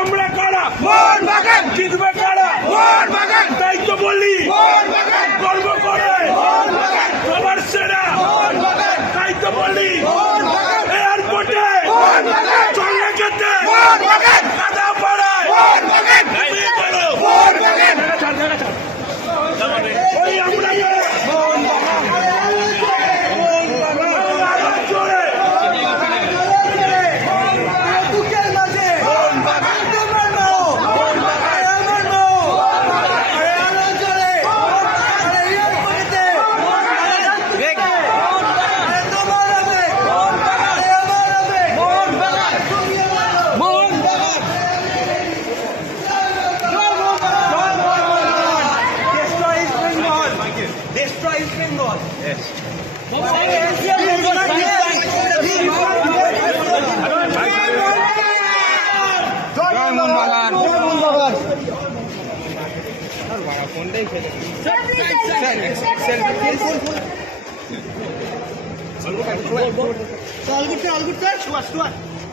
আমরা কারা জিতবে কারা তাই তো বলি গর্ব করে সবার সেরা তাই তো বলি এয়ারপোর্টে চলে যেতে কাদা পাড়ায় ওই আমরা all good, sir. Sure.